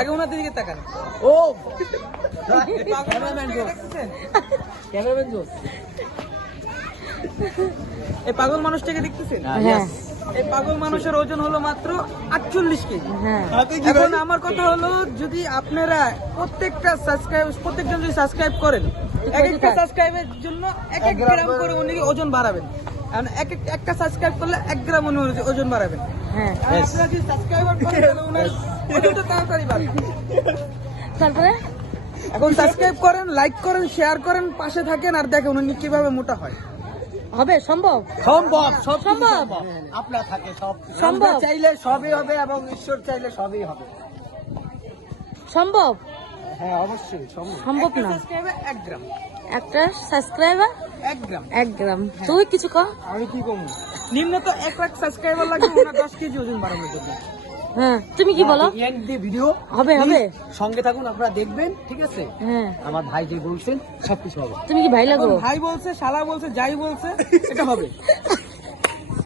আগে ওনাদের দিকে তাকান। ও ক্যামেরাম্যান জোস। এই পাগল মানুষটাকে দেখতেছেন? হ্যাঁ এই পাগল মানুষের ওজন হলো মাত্র 48 কেজি। হ্যাঁ এখন আমার কথা হলো, যদি আপনারা প্রত্যেকজন যদি সাবস্ক্রাইব করেন, এক একটা সাবস্ক্রাইবের জন্য এক গ্রাম করে উনি ওজন বাড়াবেন। কারণ একটা সাবস্ক্রাইব করলে 1 গ্রাম উনি ওজন বাড়াবেন। হ্যাঁ আর আপনারা যদি সাবস্ক্রাইবার করেন তাহলে উনার ওজনটা তাড়াতাড়ি বাড়বে। তারপরে এখন সাবস্ক্রাইব করেন, লাইক করেন, শেয়ার করেন, পাশে থাকেন আর দেখেন উনি কিভাবে মোটা হয়। হবে সম্ভব সম্ভব, সব সম্ভব আপনার থাকে সব সম্ভব। আমরা চাইলে সবই হবে এবং ঈশ্বর চাইলে সবই হবে। সম্ভব হ্যাঁ অবশ্যই সম্ভব। সম্ভব একটা না সাবস্ক্রাইবার 1 গ্রাম। একটা সাবস্ক্রাইবার 1 গ্রাম। 1 গ্রাম তুই কিছু কর আমি কি করবো? নিম্নত 1 লাখ সাবস্ক্রাইবার লাগবে ওনার 10 কেজি ওজন বাড়ানোর জন্য। হ্যাঁ তুমি কি বলো এন্ড দি ভিডিও হবে হবে সঙ্গে থাকুন, আপনারা দেখবেন, ঠিক আছে? হ্যাঁ আমার ভাই যে বলছেন সবকিছু হবে। তুমি কি ভাই লাগো এখন ভাই বলছে, শালা বলছে, যাই বলছে, এটা হবে।